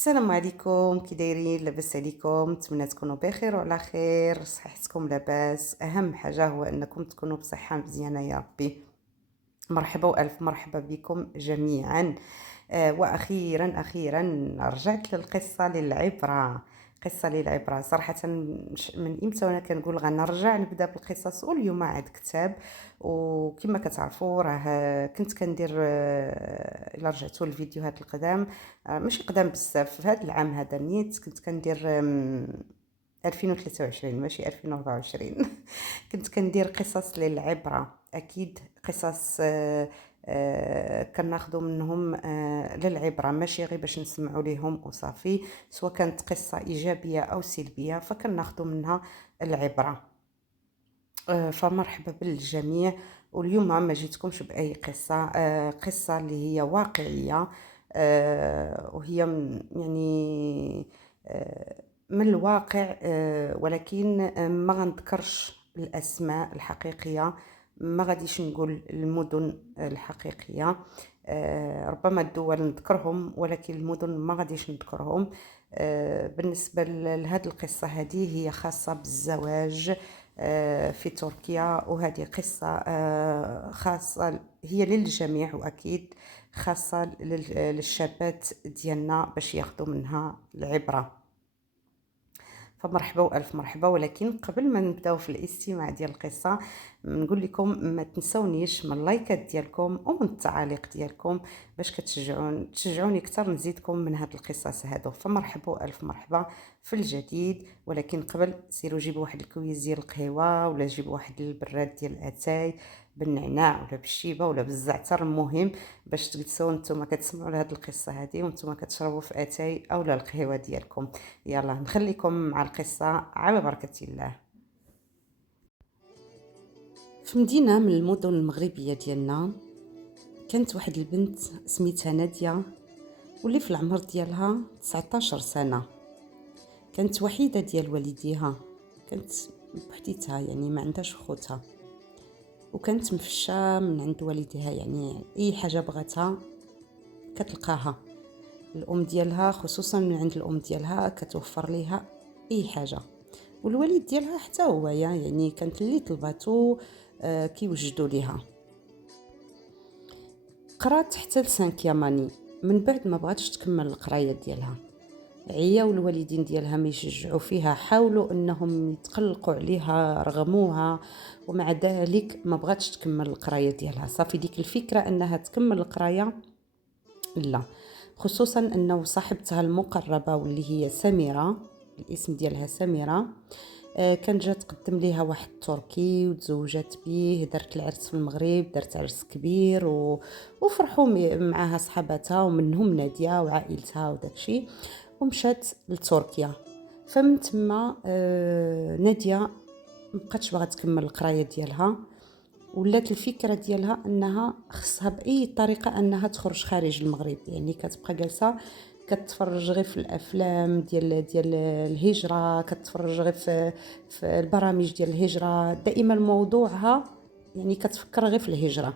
السلام عليكم، كي دايرين؟ لاباس عليكم؟ نتمنى تكونوا بخير وعلى خير، صحتكم لاباس. اهم حاجه هو انكم تكونوا بصحه مزيانه يا ربي. مرحبا والف مرحبا بكم جميعا. واخيرا رجعت للقصه للعبره. قصه للعبره صراحه. من امتى وانا كنقول غنرجع نبدا بالقصص، واليوم عاد كتاب. وكما كتعرفوا راه كنت كندير الا رجعتوا الفيديوهات القدام، ماشي قدام بزاف، في هذا العام هذا نيت كنت كندير 2023 ماشي 2024. كنت كندير قصص للعبرة، أكيد قصص كناخدو منهم للعبرة، ماشي غير باش نسمعوا ليهم وصافي. سواء كانت قصة إيجابية أو سلبية فكناخدو منها العبرة. فمرحبا بالجميع. واليوم ما جيتكمش بأي قصة، قصة اللي هي واقعية، وهي يعني من الواقع، ولكن ما غنذكرش الأسماء الحقيقية، ما غاديش نقول المدن الحقيقية. ربما الدول نذكرهم ولكن المدن ما غاديش نذكرهم. بالنسبة لهذه القصة هذه هي خاصة بالزواج في تركيا، وهذه قصة خاصة هي للجميع، وأكيد خاصة للشابات ديالنا باش ياخدوا منها العبرة. فمرحبا والف مرحبا. ولكن قبل ما نبداو في الاستماع ديال القصه نقول لكم ما تنسونيش من اللايكات ديالكم ومن التعاليق ديالكم باش تشجعوني اكثر نزيدكم من هاد القصص هادو. فمرحبا والف مرحبا في الجديد. ولكن قبل سيروا جيبوا واحد الكويس ديال القهوه، ولا جيبوا واحد البراد ديال الاتاي بالنعناع ولا بالشيبه ولا بالزعتر، المهم باش تجلسوا نتوما كتسمعوا لهاد القصه هذه وانتم كتشربوا في اتاي اولا القهوه ديالكم. يلا نخليكم مع القصة على بركة الله. في مدينة من المدن المغربية ديالنا كانت واحد البنت سميتها نادية، واللي في العمر ديالها 19 سنة. كانت وحيدة ديال والديها، كانت بوحديتها يعني ما عندهاش خوتها، وكانت مفشة من عند والديها، يعني اي حاجة بغاتها كتلقاها. الام ديالها خصوصا من عند الام ديالها كتوفر ليها اي حاجه، والوالد ديالها حتى هو يعني كانت اللي طلباتو كيوجدوا ليها. قرات حتى لسانكياماني، من بعد ما بغاتش تكمل القرايه ديالها. عياو الوالدين ديالها ما يشجعوا فيها، حاولوا انهم يتقلقوا عليها، رغموها، ومع ذلك ما بغاتش تكمل القرايه ديالها. صافي ديك الفكره انها تكمل القرايه لا، خصوصا انه صاحبتها المقربه واللي هي سميره، الاسم ديالها سميره، كانت جات تقدم ليها واحد تركي وتزوجت به، دارت العرس في المغرب، دارت عرس كبير وفرحوا معها صحاباتها ومنهم ناديه وعائلتها وداكشي، ومشات لتركيا. فمن تما ناديه مبقاتش باغا تكمل القرايه ديالها، ولات الفكره ديالها انها خصها باي طريقه انها تخرج خارج المغرب. يعني كتبقى جالسه كتفرج غير في الافلام ديال الهجره، كتفرج غير في البرامج ديال الهجره، دائما موضوعها يعني كتفكر غير في الهجره.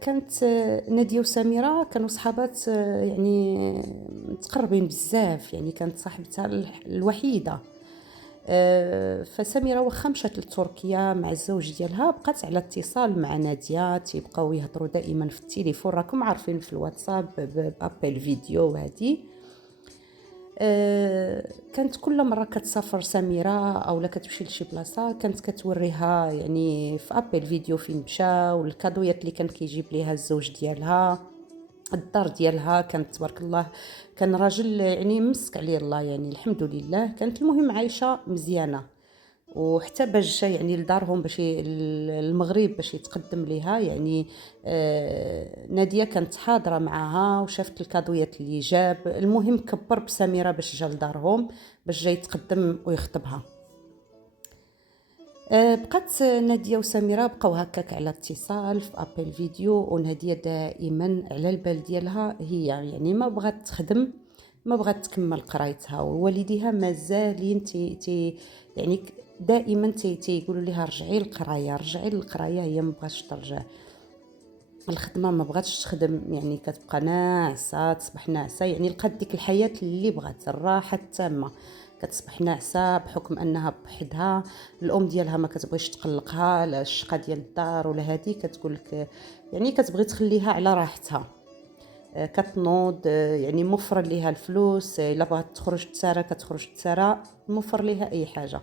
كانت ناديه وسميره كانوا صحابات، يعني متقربين بزاف، يعني كانت صاحبتها الوحيده. فسميره واخا مشات لتركيا مع الزوج ديالها بقات على اتصال مع ناديه، تيبقاو يهضروا دائما في التليفون، راكم عارفين في الواتساب بابل فيديو. وهذه كانت كل مره كتسافر سميره او كتمشي لشي بلاصه كانت كتوريها يعني في ابل فيديو فين مشى، والكادويات اللي كان كيجيب ليها الزوج ديالها. الدار ديالها كانت تبارك الله، كان راجل يعني مسك عليه الله، يعني الحمد لله كانت المهم عايشه مزيانه. وحتى باش جا يعني لدارهم باش المغرب باش يتقدم ليها، يعني ناديه كانت حاضره معها وشافت الكادويات اللي جاب. المهم كبر بسميره باش جا لدارهم باش جا يتقدم ويخطبها. بقات ناديه وسميره بقاو هكاك على اتصال في ابل فيديو، وناديه دائما على البال ديالها هي، يعني ما بغات تخدم، ما بغات تكمل قرايتها، ووالديها مازالين تي يعني دائما تيقولوا لها رجعي للقرايه رجعي للقرايه، هي ما بغاتش ترجع. الخدمه ما بغاتش تخدم، يعني كتبقى ناعسه، تصبح ناعسه، يعني لقات ديك الحياه اللي بغات، الراحه التامه. كتصبح ناعسه بحكم انها بوحدها، الام ديالها ما كتبغيش تقلقها، لا الشقه ديال الدار ولا هذه، كتقول لك يعني كتبغي تخليها على راحتها. كتنوض، يعني موفر ليها الفلوس، الا بغات تخرج تسارى كتخرج تسارى، موفر ليها اي حاجه.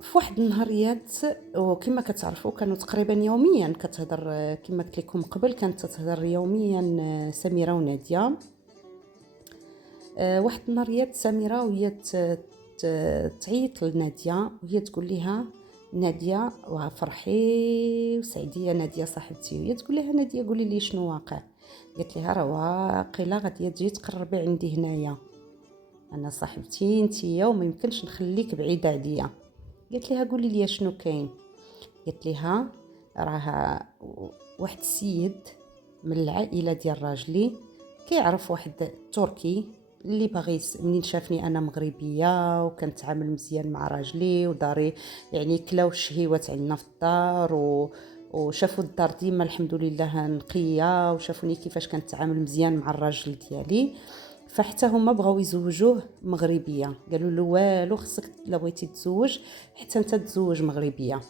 في واحد النهاريات، وكما كتعرفوا كانوا تقريبا يوميا كتهضر، كما قلت لكم قبل كانت تتهضر يوميا سميره وناديه. واحد النهاريات سميره وهي تعيط لناديه وهي تقول لها ناديه وفرحي وسعدي يا ناديه صاحبتي، وهي تقول لها ناديه قولي لي شنو واقع. قالت لها راه واقيلا غاديه تجي تقربي عندي هنايا، انا صاحبتي نتيا وما يمكنش نخليك بعيده عليا. قالت لها قولي لي شنو كاين. قالت لها راه واحد السيد من العائله ديال راجلي كيعرف واحد تركي اللي باغي منين شافني انا مغربيه وكنتعامل مزيان مع راجلي وداري، يعني كلاو الشهيوات عندنا في الدار وشافوا الدار ديما الحمد لله نقيه، وشافوني كيفاش كنتعامل مزيان مع الراجل ديالي، فحتى هما بغاو يزوجوه مغربيه. قالوا له والو، خصك الا بغيتي تزوج حتى انت تزوج مغربيه.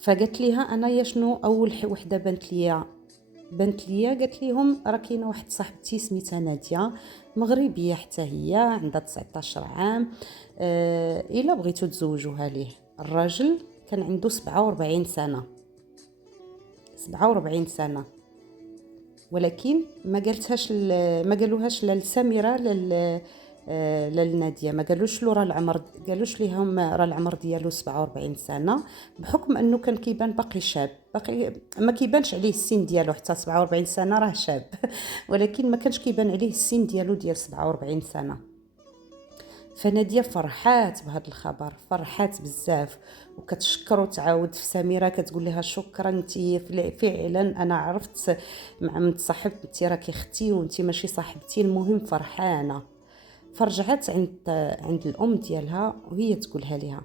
فقالت ليها انا يا شنو اول وحده بنت ليا قالت ليهم راه كاينه واحد صاحبتي سميتها ناديه مغربيه حتى هي عندها 19 عام، الا بغيتو تزوجوها ليه. الراجل كان عنده 47 سنه، 47 سنه، ولكن ما قالوهاش لا لسميره لا لناديه، ما قالوش له راه العمر، قالوش ليهم راه العمر ديالو 47 سنه، بحكم انه كان كيبان باقي شاب، باقي ما كيبانش عليه السن ديالو، حتى 47 سنه راه شاب ولكن ما كانش كيبان عليه السن ديالو ديال 47 سنه. فناديه فرحات بهذا الخبر، فرحات بزاف، وكتشكر وتعاود في سميره كتقول لها شكرا انت فعلا انا عرفت مع متصاحبت انت راكي اختي وانت ماشي صاحبتي، المهم فرحانه. فرجعت عند الام ديالها وهي تقولها لها،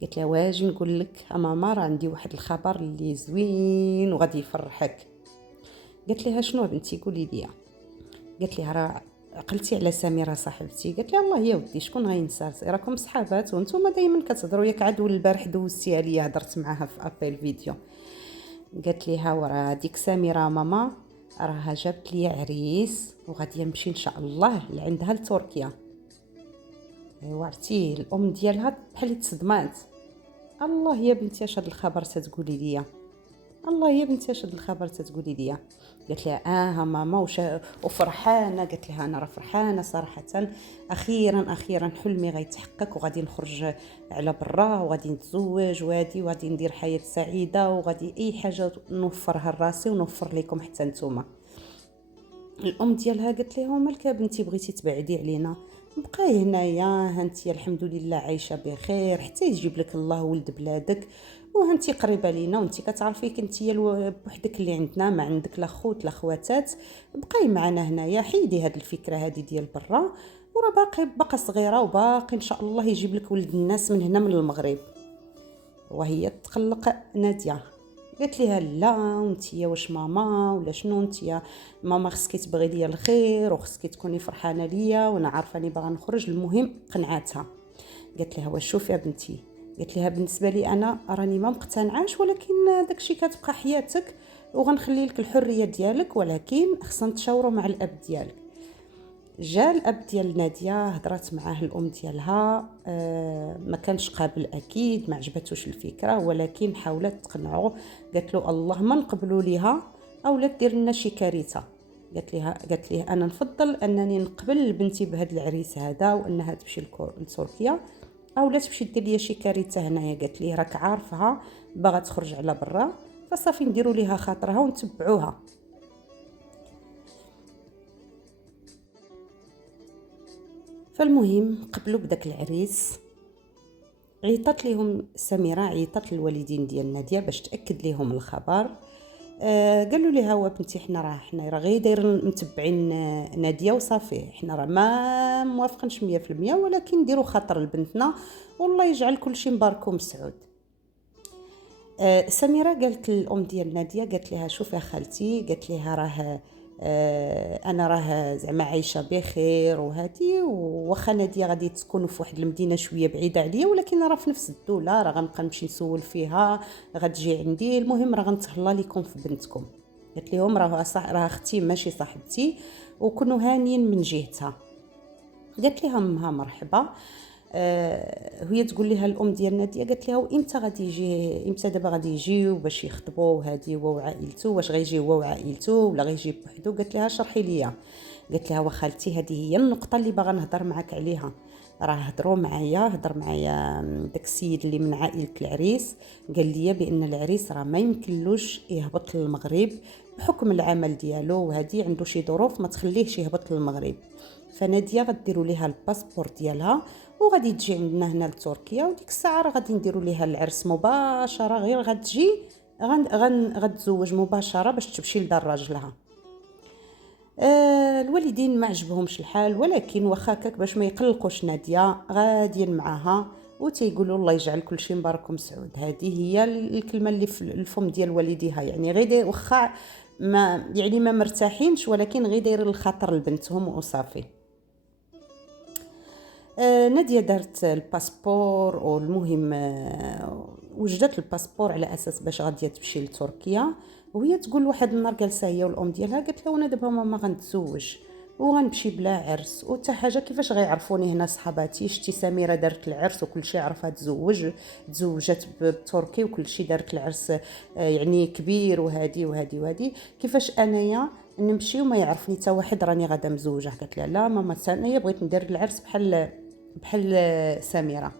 قالت لها واجي نقول لك ماما راه عندي واحد الخبر اللي زوين وغادي يفرحك. قالت لها شنو بنتي قولي لي. قالت لها راه عقلتي على سميره صاحبتي. قالت لها الله يا ودي شكون غينسى، راكم صحابات وانتم دائما كتهضروا، ياك عاد البارح دوزتيها ليا هضرت معاها في ابل فيديو. قالت لها ورا ديك سميره ماما راها جابت لي عريس وغادي نمشي ان شاء الله لعندها لتركيا. ايوا عرفتي الام ديالها بحال تصدمات، الله يا بنتي اش هاد الخبر تتقولي ليا، الله يا بنتي اش هاد الخبر تتقولي ليا. قالت لها ماما وفرحانه. قالت لها انا راه فرحانه صراحه، اخيرا حلمي غيتحقق وغادي نخرج على برا وغادي نتزوج وغادي ندير حياه سعيده وغادي اي حاجه نوفرها لراسي ونوفر لكم حتى نتوما. الام ديالها قالت لها مالك بنتي بغيتي تبعدي علينا، بقاي هنايا هانتي الحمد لله عايشه بخير حتى يجيب لك الله ولد بلادك، وهانتي قريبه لينا وانتي كتعرفي كنتي بوحدك اللي عندنا، ما عندك لا خوت لا خواتات، بقاي معنا هنايا، حيدي هاد الفكره هادي ديال برا، وراه باقا صغيره وباقي ان شاء الله يجيب لك ولد الناس من هنا من المغرب. وهي تقلق ناديه، قالت لها لا وانتيا واش ماما ولا شنو، انتيا ماما خصك تبغي ليا الخير وخصك تكوني فرحانه ليا وانا عارفه اني باغا نخرج. المهم قنعتها. قالت لها واش شوفي يا بنتي، قالت لها بالنسبه لي انا راني ما مقتنعاش، ولكن داكشي كتبقى حياتك وغنخلي لك الحريه ديالك، ولكن خصنا نتشاوروا مع الاب ديالك. جا الاب ديال ناديه هضرات معاه الام ديالها، ما كانش قابل اكيد، ما عجبتوش الفكره، ولكن حاولت تقنعه. قالت له الله ما نقبلوا ليها اولا دير لنا شي كارثه. قالت ليه انا نفضل انني نقبل بنتي بهذا العريس هذا وانها تمشي لتركيا، اولا تمشي دير ليا شي كارثه هنايا. قالت ليه راك عارفها باغا تخرج على برا، فصافي نديروا ليها خاطرها ونتبعوها. فالمهم قبلوا بداك العريس. عيطت لهم سميره، عيطت للوالدين ديال ناديه باش تاكد لهم الخبر. قالوا لها هو بنتي حنا راه غير دايرين متبعين ناديه وصافي، حنا راه ما موافقينش 100%، ولكن ديروا خاطر لبنتنا والله يجعل كل شيء مبارك ومسعود. سميرة قالت الام ديال نادية، قالت لها شوفي خالتي، قالت لها راه انا راه زعما عايشه بخير وهادي، واخا نادية غادي تسكن في واحد المدينه شويه بعيده عليا، ولكن راه في نفس الدوله، راه غنبقى نمشي نسول فيها، غتجي عندي، المهم راه غنتهلا لكم في بنتكم. قالت لهم راه راه اختي ماشي صاحبتي، وكونوا هانيين من جهتها. قالت لها امها مرحبا. وهي تقول لها الام ديال ناديه، قالت لها وامتى غادي يجي، امتى دابا غادي يجيو باش يخطبوا هادي هو وعائلته، واش غيجي هو وعائلته ولا غيجي بوحدو؟ قالت لها شرحي ليا. قالت لها وخالتي هذه هي النقطه اللي باغا نهضر معاك عليها. راه هضروا معايا، هضر معايا داك السيد اللي من عائله العريس، قال لي بان العريس راه ما يمكنلوش يهبط للمغرب بحكم العمل ديالو، وهذه عنده شي ظروف ما تخليهش يهبط للمغرب. فناديه غديروا ليها الباسبور ديالها وغادي تجي عندنا هنا لتركيا، وديك الساعه راه غادي نديروا ليها العرس مباشره، غير غتجي غتزوج مباشره باش تمشي لدار راجلها. الوالدين ما عجبهمش الحال، ولكن واخا هكاك باش ما يقلقوش ناديه غاديين معاها وتيقولوا الله يجعل كل شيء مبارك ومسعود. هذه هي الكلمه اللي في الفم ديال والديها، يعني غير واخا ما يعني ما مرتاحينش، ولكن غير داير الخاطر لبنتهم وصافي. نادية دارت الباسبور، والمهم وجدت الباسبور على اساس باش غاديه تمشي لتركيا. وهي تقول واحد النهار جالسه هي والام ديالها، قالت لها انا دابا ماما غنتزوج وغنمشي بلا عرس وتا حاجه، كيفاش غيعرفوني هنا صحاباتي؟ شتي سميره دارت العرس وكل شيء عرفها تزوجت بتركي وكل شيء، دارت العرس يعني كبير وهادي كيفاش انايا نمشي وما يعرفني حتى واحد راني غادا مزوجه؟ قالت لها لا ماما، انايا بغيت ندير العرس بحال سميره.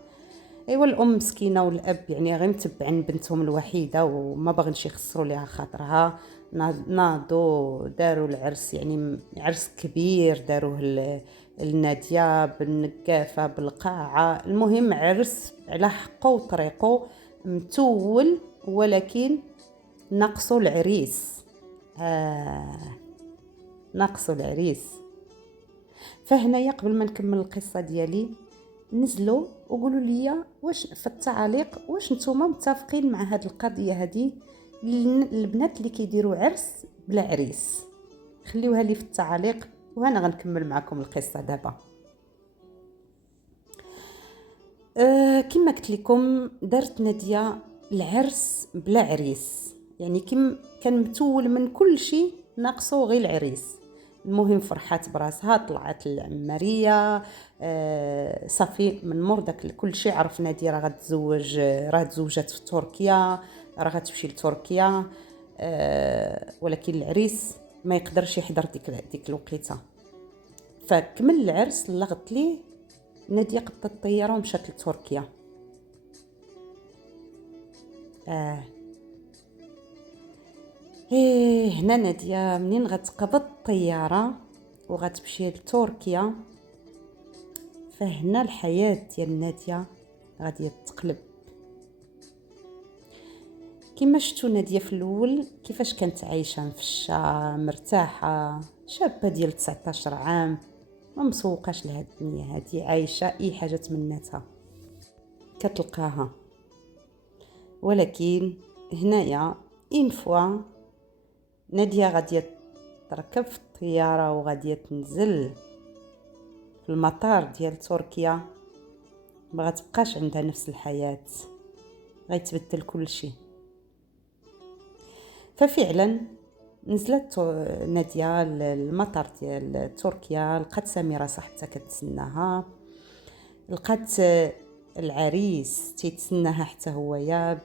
ايوا الام مسكينه والاب يعني غير متبعين بنتهم الوحيده وما باغينش يخسروا ليها خاطرها. ناضوا داروا العرس، يعني عرس كبير، داروه الناديه بالنقافه بالقاعه، المهم عرس على حقه وطريقه متول، ولكن ناقصوا العريس. ناقصوا العريس. فهنايا قبل ما نكمل القصه ديالي، نزلوا وقولوا لي واش في التعاليق واش نتوما متفقين مع هذه القضيه هذه، البنات اللي كيديروا عرس بلا عريس؟ خليوها لي في التعاليق وانا غنكمل معكم القصه دابا. كما قلت لكم دارت ناديه العرس بلا عريس، يعني كان متول من كل شيء، ناقصو غير العريس. المهم فرحات براسها، طلعت العماريه. صافي من مور داك كل شيء عرف ناديه راه غتزوج، راه تزوجت في تركيا، راه غتمشي لتركيا. ولكن العريس ما يقدرش يحضر ديك الوقيته. فكمل العرس لغت ليه، ناديه قطت الطياره ومشات لتركيا. هنا ناديه منين غتقبض الطياره وغتمشي لتركيا، فهنا الحياه ديال ناديه غادي تقلب. كما شفتوا ناديه في الاول كيفاش كانت عايشه مفشه مرتاحه، شابه ديال 19 عام، ما مسوقاش لهاد الدنيا هادي، عايشه اي حاجه تمناتها كتلقاها. ولكن هنايا ان فوا ناديه غاديه تركب في الطياره وغاديه تنزل في المطار ديال تركيا، ما غتبقاش عندها نفس الحياه، غيتبدل كل شيء. ففعلا نزلت ناديه المطار ديال تركيا، لقات سميره صاحبتها كتسناها، لقات العريس تيتسناها حتى هويا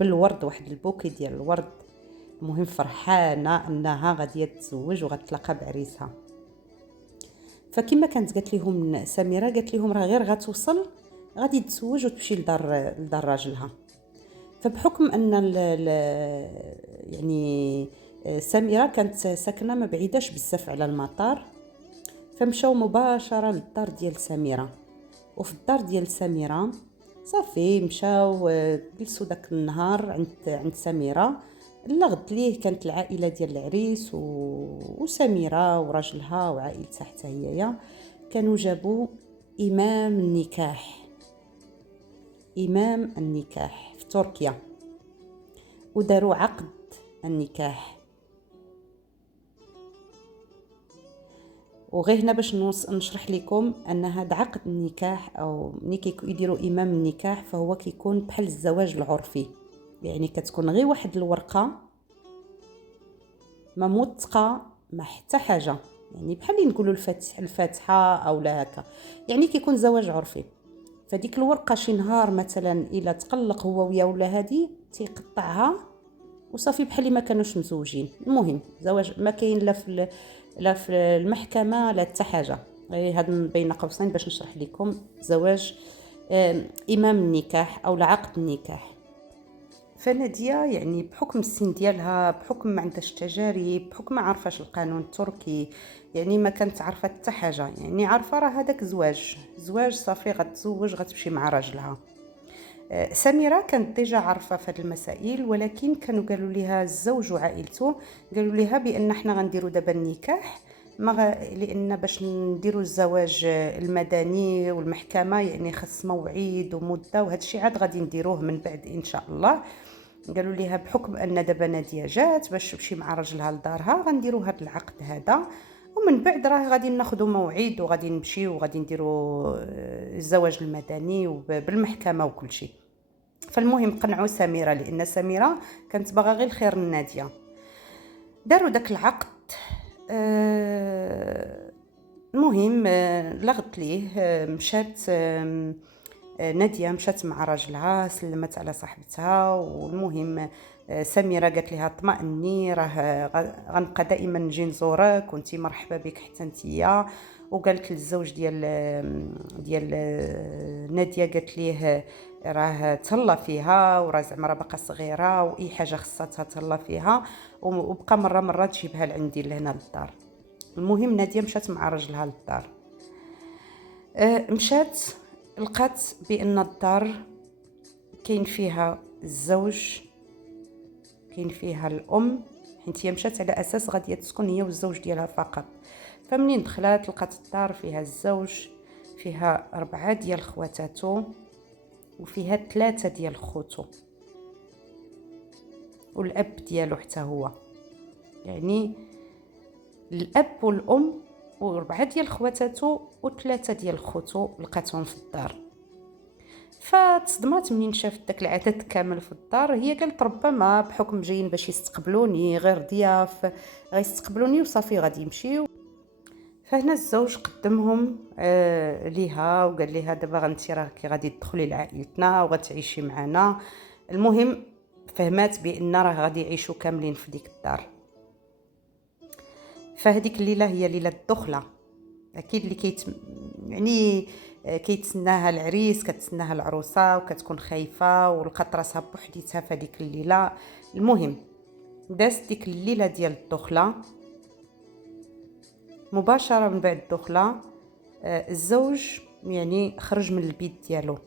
بالورد، واحد البوكي ديال الورد. المهم فرحانه انها غاديه تتزوج وغتلاقى بعريسها. فكما كانت قالت لهم سميره، قالت لهم راه غير غتوصل غادي تتزوج وتمشي لدار راجلها. فبحكم ان يعني سميره كانت ساكنه ما بعيداش بزاف على المطار، فمشاو مباشره للدار ديال سميره. وفي الدار ديال سميره صافي مشاو جلسوا داك النهار عند سميره. الغد ليه كانت العائله ديال العريس وسميره وراجلها وعائلتها حتى هي كانوا جابوا امام النكاح في في تركيا وداروا عقد النكاح. وغير هنا باش نشرح لكم ان هذا عقد النكاح او ملي يديروا امام النكاح فهو كيكون بحال الزواج العرفي، يعني كتكون غير واحد الورقه ما موثقه ما حتى حاجه، يعني بحال اللي نقولوا الفاتحه او لا هكا، يعني كيكون زواج عرفي. فديك الورقه شي نهار مثلا الا تقلق هو ويا ولا هادي تيقطعها وصافي بحال اللي ما كانوش مزوجين. المهم زواج ما كاين لا في المحكمه لا حتى حاجه، غير هاد بين قوسين باش نشرح لكم زواج امام النكاح او عقد النكاح. فنادية يعني بحكم السن ديالها، بحكم ما عندهاش تجارب، بحكم ما عارفاش القانون التركي، يعني ما كانت عارفه حتى حاجه، يعني عارفه راه هذاك زواج صافي غتزوج غتمشي مع راجلها. سميرة كانت ديجا عارفه في هذه المسائل، ولكن كانوا قالوا لها الزوج وعائلته قالوا لها بان احنا غنديروا دابا النكاح لان باش نديروا الزواج المدني والمحكمه يعني خص موعد ومده، وهذا الشيء عاد غادي نديروه من بعد ان شاء الله. قالوا لها بحكم ان دابا ناديه جات باش تمشي مع راجلها لدارها غنديروا هذا العقد هذا، ومن بعد راه غادي ناخذوا موعد وغادي نمشيو وغادي نديروا الزواج المدني وبالمحكمه وكل شيء. فالمهم قنعوا سميرة لان سميرة كانت باغا غير الخير لناديه. داروا داك العقد. المهم لغت ليه، مشات ناديه مشات مع راجلها سلمت على صاحبتها، والمهم سميرة قالت لها اطمئني راه غنبقى دائما نجي نزورك وانتي مرحبا بك حتى نتيا. وقالت للزوج ديال ناديه قالت ليه راه تهلا فيها وراه زعما راه باقا صغيره واي حاجه خصها تهلا فيها، وبقى مره تجيبها لعندي لهنا للدار. المهم ناديه مشات مع راجلها للدار. مشات لقات بان الدار كاين فيها الزوج كاين فيها الام، حيت هي مشات على اساس غاديه تسكن هي والزوج ديالها فقط. فمنين دخلت لقات الدار فيها الزوج، فيها 4 ديال خواتاتو، وفيها 3 ديال خوتو، والاب ديالو حتى هو، يعني الاب والام و4 ديال خواتاتو و3 ديال خوتو لقاتهم في الدار. فتصدمات منين شافت داك العدد كامل في الدار. هي قالت ربما بحكم جايين باش يستقبلوني غير ضياف غيستقبلوني وصافي غادي يمشيو. فهنا الزوج قدمهم ليها وقال لها دابا انت راكي غادي تدخلي لعائلتنا وغتعيشي معنا. المهم فهمات بان راه غادي يعيشوا كاملين في ديك الدار. فهديك الليله هي ليله الدخله، اكيد اللي يعني كيتسناها العريس كتسناها العروسه وكتكون خايفه ولقات راسها بوحديتها في هذيك الليله. المهم دازت ديك الليله ديال الدخله. مباشره من بعد الدخله الزوج يعني خرج من البيت ديالو،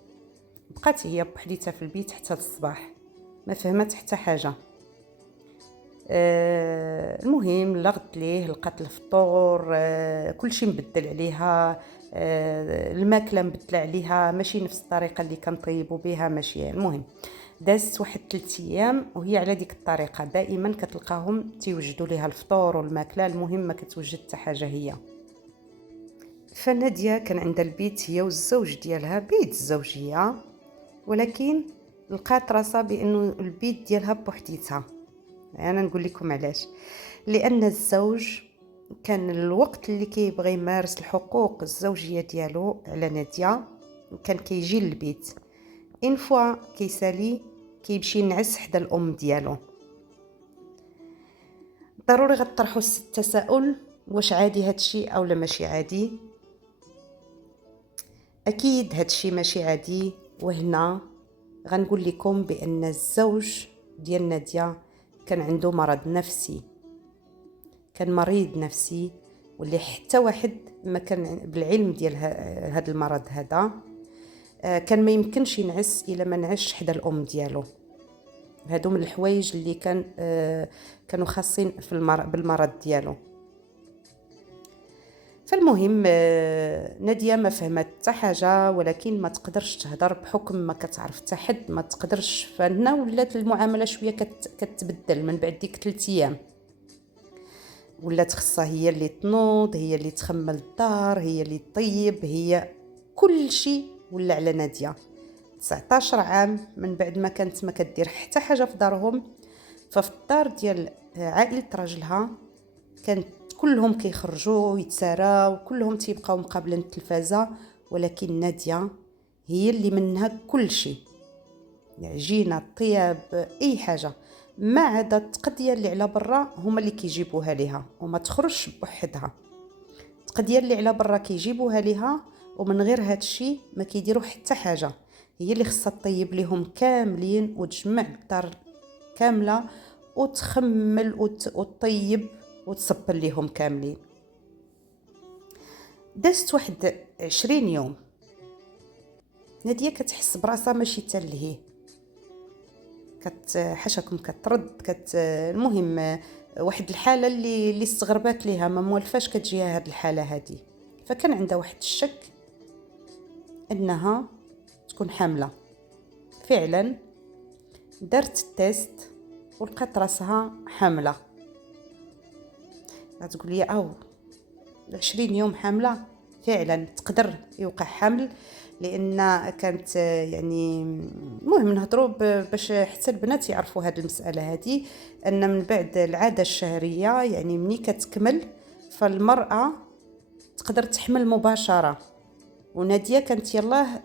بقات هي بوحديتها في البيت حتى الصباح ما فهمت حتى حاجه. المهم لغت ليه لقات الفطور كلشي مبدل عليها، الماكله مبدله عليها ماشي نفس الطريقه اللي كنطيبوا بها ماشي. المهم دازت واحد 3 ايام وهي على ديك الطريقه، دائما كتلقاهم تيوجدوا ليها الفطور والماكله، المهم ما كتوجد حتى حاجه هي. فناديه كان عندها البيت هي والزوج ديالها، بيت الزوجيه، ولكن لقات راسها بانه البيت ديالها بوحديتها. انا نقول لكم علاش، لان الزوج كان الوقت اللي كيبغي يمارس الحقوق الزوجيه ديالو على ناديه كان كيجي للبيت ان فوا كيسالي كيمشي ينعس حدا الام ديالو. ضروري غطرحوا التساؤل واش عادي هادشي او لا ماشي عادي. اكيد هادشي ماشي عادي، وهنا غنقول لكم بان الزوج ديال ناديه كان عنده مرض نفسي، كان مريض نفسي، واللي حتى واحد ما كان بالعلم ديال هذا المرض هذا كان ما يمكنش ينعس الا ما نعش حدا الام ديالو. هادو من الحوايج اللي كانوا خاصين في بالمرض ديالو. فالمهم نادية ما فهمت حتى حاجة، ولكن ما تقدرش تهضر بحكم ما كتعرف حتى حد، ما تقدرش. فهنا ولات المعاملة شوية كتبدل من بعد ديك 3 ايام. ولات خصها هي اللي تنوض، هي اللي تخمل الدار، هي اللي تطيب، هي كل شيء ولا على نادية. 19 عام من بعد ما كانت ما كدير حتى حاجة في دارهم. ففي الدار ديال عائلة راجلها كانت كلهم كيخرجوا يتساراو، كلهم تيبقاو مقابلين التلفازة، ولكن نادية هي اللي منها كل شيء، العجينة، الطياب، اي حاجة، ما عدا التقديه اللي على برا هما اللي كيجيبوها ليها وما تخرجش بوحدها. التقديه اللي على برا كيجيبوها ليها، ومن غير هاد الشيء ما كيديروا حتى حاجه. هي اللي خصها تطيب ليهم كاملين وتجمع الدار كامله وتخمل وتطيب وتصبل ليهم كاملين. دازت واحد 20 يوم، نادية كتحس براسها ماشي تلهيه، حاشاكم كترد المهم واحد الحاله اللي استغربات ليها، ما موالفاش كتجيها هاد الحاله هادي. فكان عندها واحد الشك انها تكون حامله. فعلا دارت التيست ولقات راسها حامله. غتقول لي 20 يوم حامله؟ فعلا تقدر يوقع حمل، لان كانت يعني المهم نهضروا باش حتى البنات يعرفوا هذه المساله هذه، ان من بعد العاده الشهريه يعني ملي كتكمل فالمراه تقدر تحمل مباشره. وناديه كانت يلاه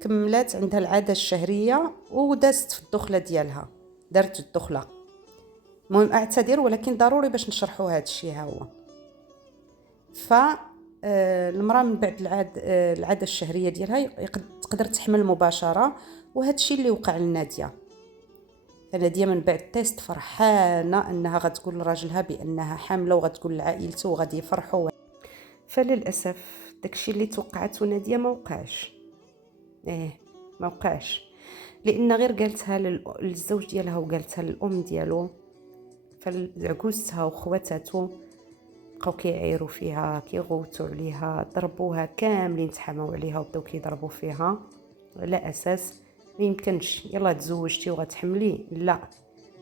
كملات عندها العاده الشهريه ودازت في الدخله ديالها، دارت الدخله. المهم اعتذر، ولكن ضروري باش نشرحوا هذا الشيء. ها هو المرأة من بعد العادة الشهرية ديالها تقدر تحمل مباشرة، وهذا الشيء اللي وقع لنادية. فنادية من بعد التيست فرحانة أنها غتقول لراجلها بأنها حاملة، وغتقول لعائلته وغادي يفرحوا. فللأسف داكشي اللي توقعته نادية ما وقعش. ما وقعش، لأن غير قالتها للزوج ديالها وقالتها للأم ديالو، فالعكوزتها وخواتاتو بقاو كيعيروا فيها، كيغوتوا عليها، ضربوها كاملين، تحاموا عليها وبداو كيضربوا فيها على اساس ما يمكنش، يلا تزوجتي وغتحملي؟ لا،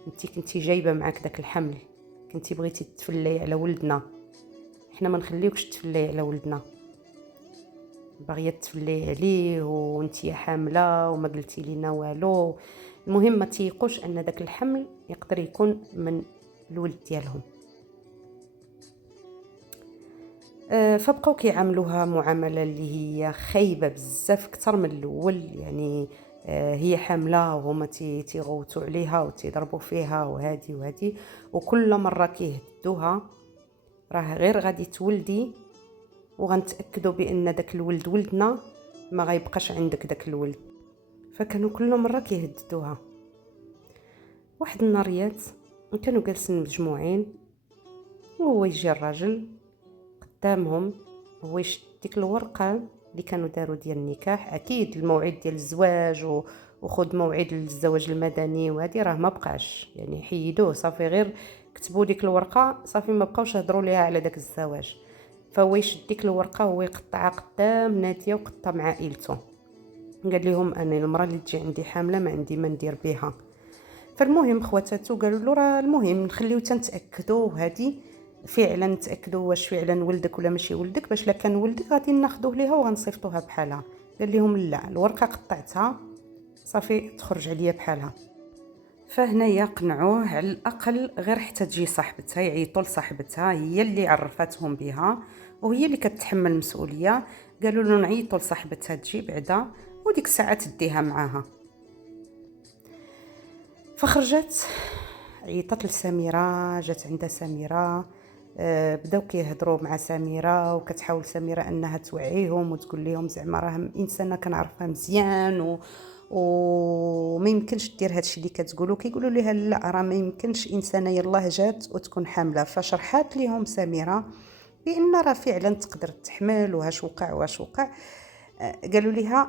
انت كنتي جايبه معاك داك الحمل، كنتي بغيتي تفلي على ولدنا، احنا ما نخليوكش تفلي على ولدنا، باغيه تفلي عليه وانتي حامله وما قلتي لينا والو. المهم ما تيقوش ان داك الحمل يقدر يكون من الولد ديالهم. فبقاو كيعاملوها معامله اللي هي خايبه بزاف، اكثر من الاول. يعني هي حامله وهما تيغوتوا عليها وتيضربوا فيها وهادي، وكل مره كيهدوها راه غير غادي تولدي وغنتاكدوا بان داك الولد ولدنا، ما غيبقاش عندك داك الولد. فكانوا كل مره كيهددوها. واحد النهاريات كانوا جالسين مجموعين، وهو يجي الراجل قدامهم، هو يشد ديك الورقه اللي كانوا داروا ديال النكاح، اكيد الموعد ديال الزواج وخذ موعد الزواج المدني وهذه راه ما بقاش، يعني حيدوه صافي، غير كتبوا ديك الورقه صافي، ما بقاوش يهضروا ليها على داك الزواج. فهو يشد ديك الورقه وهو يقطعها قدام ناديه وقطع مع عائلته، قال لهم انا المراه اللي تجي عندي حامله ما عندي ما ندير بها. فالمهم خواتاتو قالوا له راه المهم نخليو تنتاكدوا وهذه فعلا نتاكدوا واش فعلا ولدك ولا ماشي ولدك، باش لا كان ولدك غادي ناخذوه ليها وغنصيفطوها بحالها. قال لهم لا، الورقه قطعتها صافي تخرج عليا بحالها. فهنايا قنعوه على الاقل غير حتى تجي صاحبتها، يعيطوا لصاحبتها هي اللي عرفتهم بها وهي اللي كتحمل المسؤوليه. قالوا له نعيطوا لصاحبتها تجي بعدا وديك الساعه تديها معاها. فخرجت عيطت لسميرة، جات عندها سميرة، بداو كيهضروا مع سميرة وكتحاول سميرة انها توعيهم وتقول لهم زعما راه انسانه كنعرفها مزيان وما يمكنش دير هادشي اللي كتقولوا. كيقولوا لها لا راه ما يمكنش انسانه يلاه جات وتكون حامله. فشرحات لهم سميرة بان راه فعلا تقدر تحمل وهاش وقع. قالوا لها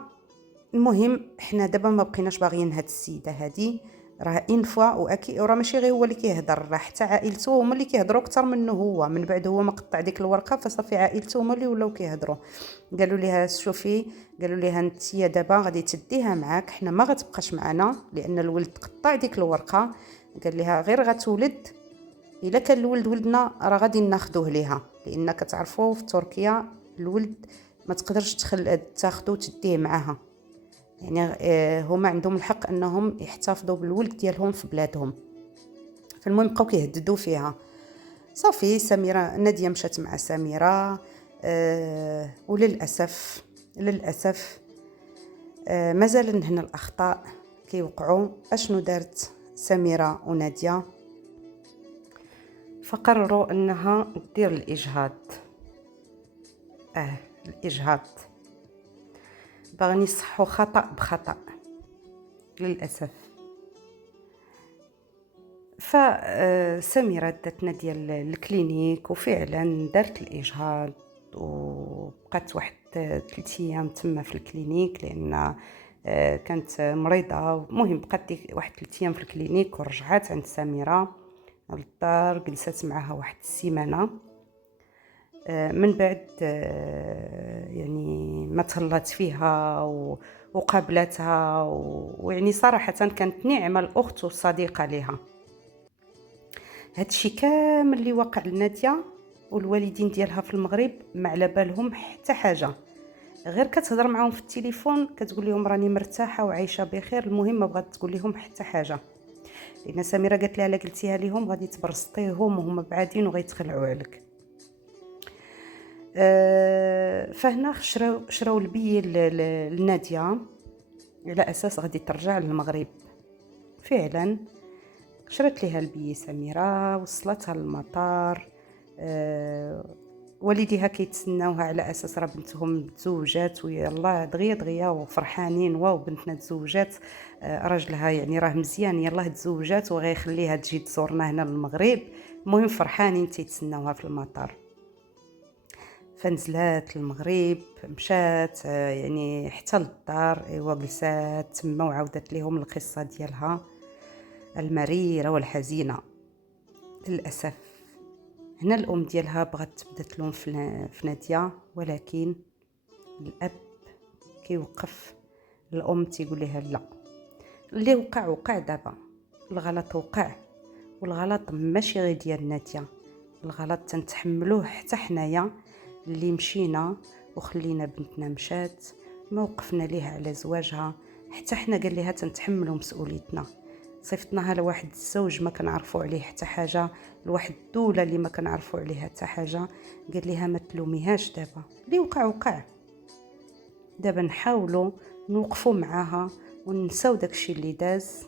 المهم احنا دابا ما بقيناش باغيين هاد السيده هادي، راه انفوا واكيد راه ماشي غير هو اللي كيهضر، راه حتى عائلته هما اللي كيهضروا اكثر منه هو. من بعد هو ما قطع ديك الورقه فصافي عائلته هما اللي ولاو كيهضروا. قالوا ليها شوفي، قالوا ليها انت دابا غادي تديها معاك، حنا ما غتبقاش معنا لان الولد قطع ديك الورقه. قال لها غير غتولد، الا كان الولد ولدنا راه غادي ناخذوه ليها، لان كتعرفوا في تركيا الولد ما تقدرش تاخذو وتديه معاها. يعني هما عندهم الحق انهم يحتفظوا بالولد ديالهم في بلادهم. فالمهم بقاو كيهددوا فيها. صافي سميرة نادية مشات مع سميرة. وللأسف مازال هنا الأخطاء كيوقعوا. أشنو دارت سميرة ونادية؟ فقرروا أنها دير الإجهاض. الإجهاض باغيين يصحوا خطأ بخطأ للأسف. فسميرة دات نادية الكلينيك وفعلا دارت الإجهاض، وبقات واحد 3 أيام تما في الكلينيك لأن كانت مريضة. المهم بقات واحد 3 أيام في الكلينيك ورجعت عند سميرة للدار، جلست معها واحد السيمانة. من بعد يعني ما تهلات فيها وقابلتها، ويعني صراحة كانت نعمة الأخت والصديقة لها. هادشي كامل اللي وقع لنادية والوالدين ديالها في المغرب ما على بالهم حتى حاجة، غير كتهضر معاهم في التليفون كتقول لهم راني مرتاحة وعايشة بخير. المهم ما بغات تقول لهم حتى حاجة، لأن سميرة قالت لها الا قلتيها لهم غادي تبرسطيهم وهما بعادين وغيتخلعوا عليك. فهنا شراو البي لنادية على اساس غادي ترجع للمغرب. فعلا شرت ليها البي سميرة، وصلتها للمطار. والديها كيتسناوها على اساس راه بنتهم تزوجات، ويلا دغيا وفرحانين، واو بنتنا تزوجات. راجلها يعني راه مزيان، يلاه تزوجات وغيخليها تجي تزورنا هنا للمغرب. المهم فرحانين تيتسناوها في المطار. فنزلات المغرب، مشات يعني حتى للدار. ايوا جلسات تما وعاودت لهم القصه ديالها المريره والحزينه. للاسف هنا الام ديالها بغات تبدا تلوم في ناديه، ولكن الاب كيوقف الام تيقول لها لا، اللي وقع دابا، الغلط وقع، والغلط ماشي غير ديال ناديه، الغلط تنتحملوه حتى حنايا اللي مشينا وخلينا بنتنا مشات، ما وقفنا ليها على زواجها. حتى حنا قال لها تنتحملوا مسؤوليتنا، صيفطناها لواحد الزوج ما كنعرفوا عليه حتى حاجه، لواحد الدوله اللي ما كنعرفوا عليها حتى حاجه. قال لها ما تلوميهاش، دابا اللي وقع. دابا نحاولوا نوقفوا معاها وننساو داكشي اللي داز.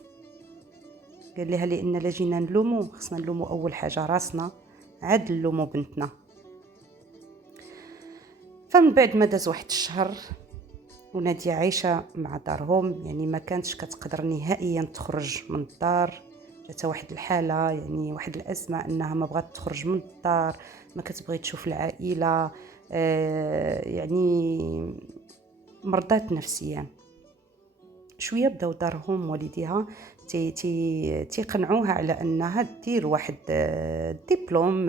قال لها لان لا جينا نلومو خصنا نلومو اول حاجه راسنا، عاد نلومو بنتنا. فمن بعد ما داز واحد الشهر ونادية عايشة مع دارهم، يعني ما كانتش كتقدر نهائيا تخرج من الدار. جاتها واحد الحالة، يعني واحد الأزمة أنها ما بغات تخرج من الدار، ما كتبغي تشوف العائلة. يعني مرضات نفسيا شوية. بداو دارهم والديها تيقنعوها على أنها دير واحد دبلوم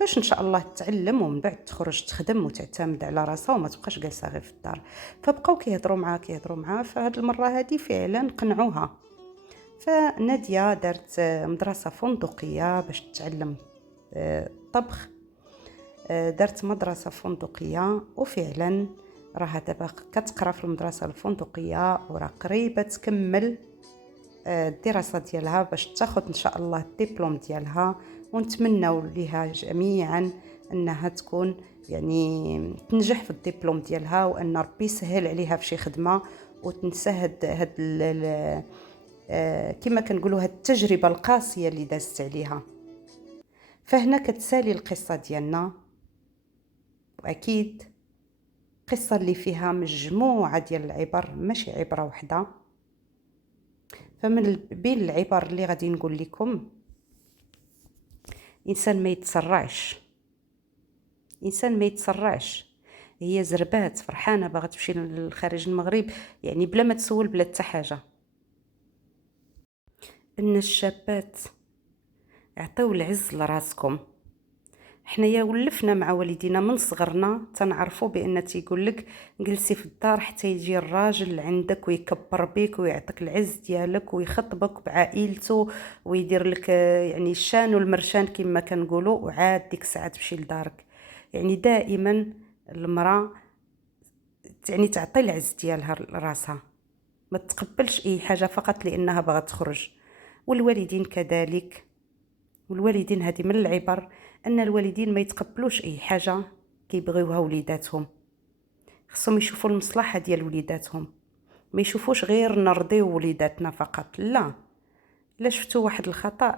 باش ان شاء الله تتعلم ومن بعد تخرج تخدم وتعتمد على راسها وما تبقاش جالسه غير في الدار. فبقاو كيهضروا معها فهاد المره هذه فعلا قنعوها. فنادية دارت مدرسه فندقيه باش تتعلم الطبخ. دارت مدرسه فندقيه وفعلا راها دابا كتقرا في المدرسه الفندقيه وراه قريبه تكمل الدراسه ديالها باش تاخذ ان شاء الله الدبلوم ديالها. ونتمنوا ليها جميعا انها تكون يعني تنجح في الدبلوم ديالها، وان ربي يسهل عليها في شي خدمه وتنسى هاد كما كنقولوا هاد التجربه القاسيه اللي دازت عليها. فهنا كتسالي القصه ديالنا، واكيد قصه اللي فيها مجموعه ديال العبر ماشي عبره واحده. فمن بين العبر اللي غادي نقول لكم، انسان ما يتسرعش. هي زربات فرحانه باغا تمشي لخارج المغرب، يعني بلا ما تسول بلا حتى حاجه. ان الشابات اعطيو العز لراسكم. حنايا ولفنا مع والدينا من صغرنا تنعرفوا بان تيقول لك جلسي في الدار حتى يجي الراجل عندك ويكبر بك ويعطيك العز ديالك ويخطبك بعائلته ويدير لك يعني الشان والمرشان كما كنقولوا، وعاد ديك الساعه تمشي لدارك. يعني دائما المراه يعني تعطي العز ديالها لراسها، ما تقبلش اي حاجه فقط لانها باغا تخرج. والوالدين كذلك. والوالدين هذه من العبر ان الوالدين ما يتقبلوش اي حاجه كيبغيوها وليداتهم، خصهم يشوفوا المصلحه ديال وليداتهم، ما يشوفوش غير نرضيو وليداتنا فقط. لا، الا شفتوا واحد الخطا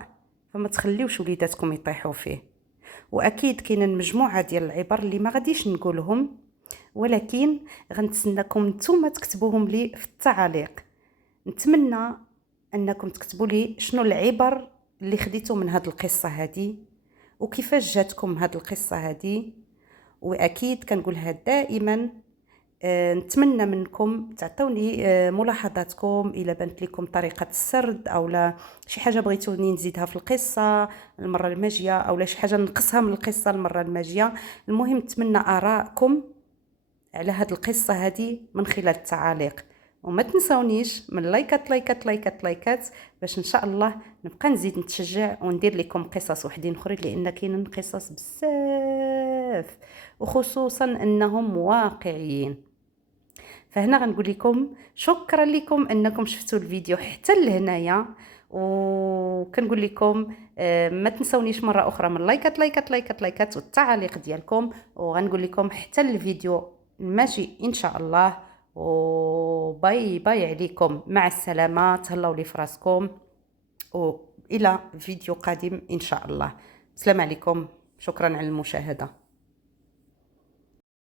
فما تخليوش وليداتكم يطيحوا فيه. واكيد كاينه مجموعه ديال العبر اللي ما غاديش نقولهم، ولكن غنتسناكم نتوما تكتبوهم لي في التعاليق. نتمنى انكم تكتبوا لي شنو العبر اللي خديتوا من هذه القصه هذه، وكيفاش جاتكم هذه القصه هذه. واكيد كنقولها دائما، نتمنى منكم تعطوني ملاحظاتكم الا بانت لكم طريقه السرد او لا شي حاجه بغيتوني نزيدها في القصه المره الماجيه او لا شي حاجه نقصها من القصه المره الماجيه. المهم نتمنى ارائكم على هاد القصه هذه من خلال التعاليق، وما تنسونيش من لايكات لايكات لايكات لايكات باش ان شاء الله نبقى نزيد نتشجع وندير لكم قصص وحدين اخرين، لان كاينين قصص بزاف وخصوصا انهم واقعيين. فهنا غنقول لكم شكرا لكم انكم شفتوا الفيديو حتى لهنايا، وكنقول لكم ما تنسونيش مره اخرى من لايكات لايكات لايكات لايكات والتعاليق ديالكم. وغنقول لكم حتى الفيديو الماجي ان شاء الله، وباي باي عليكم، مع السلامه، تهلاو لي فراسكم، والى فيديو قادم ان شاء الله. السلام عليكم، شكرا على المشاهده.